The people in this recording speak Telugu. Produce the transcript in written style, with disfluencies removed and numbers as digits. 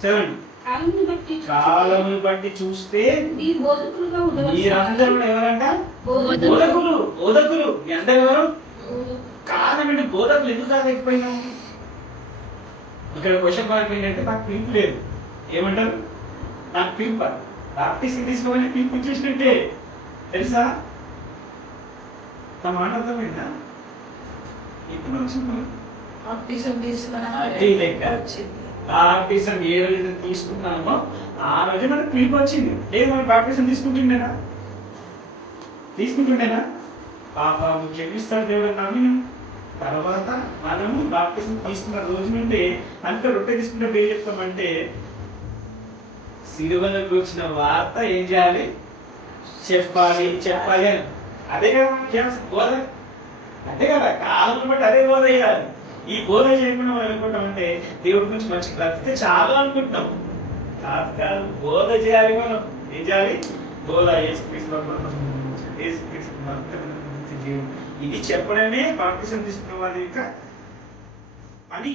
చదవండి. కాలమును బట్టి చూస్తే మీరందరూ ఎవరంట? బోధకులు. బోధకులు మీ అందరూ ఎవరు? కారణం ఏంటి? బోధకులు ఎందుకు కాలేకపోయినాము? ఇక్కడ క్వశ్చన్ మార్క్ ఏంటంటే నాకు పిలుపు లేదు. ఏమంటారు? నాకు పిలుపు బాప్టిజం తీసుకోమని పిలుపు ఇచ్చేసినట్టే తెలుసా? నా మాట అర్థమైందా? ఇప్పుడు వచ్చింది బాప్టిజం ఏ రోజు తీసుకున్నామో ఆ రోజు మనకు పిలుపు వచ్చింది. లేదు మనం బాప్టిజం తీసుకుంటుండేనా? పాపం క్షమిస్తాడు దేవుడు నమ్మి తర్వాత మనము బాప్టిజం తీసుకున్న రోజు నుండి అంత రొట్టె తీసుకున్నప్పుడు ఏం చెప్తామంటే సిలువలకు వచ్చిన వార్త ఏం చేయాలి? చెప్పాలి అని. అదే కదా బోధ. అంతే కదా, కాలం బట్టి అదే బోధ చేయాలి. ఈ బోధ చేయకుండా మనం అనుకుంటామంటే దేవుడి గురించి మంచి బ్రతికితే చాలు అనుకుంటున్నాం. కాదు, బోధ చేయాలి. మనం ఏం చేయాలి? బోధ ఇది చెప్పడమే బాప్టిజం తీసుకున్న వాళ్ళ యొక్క పని.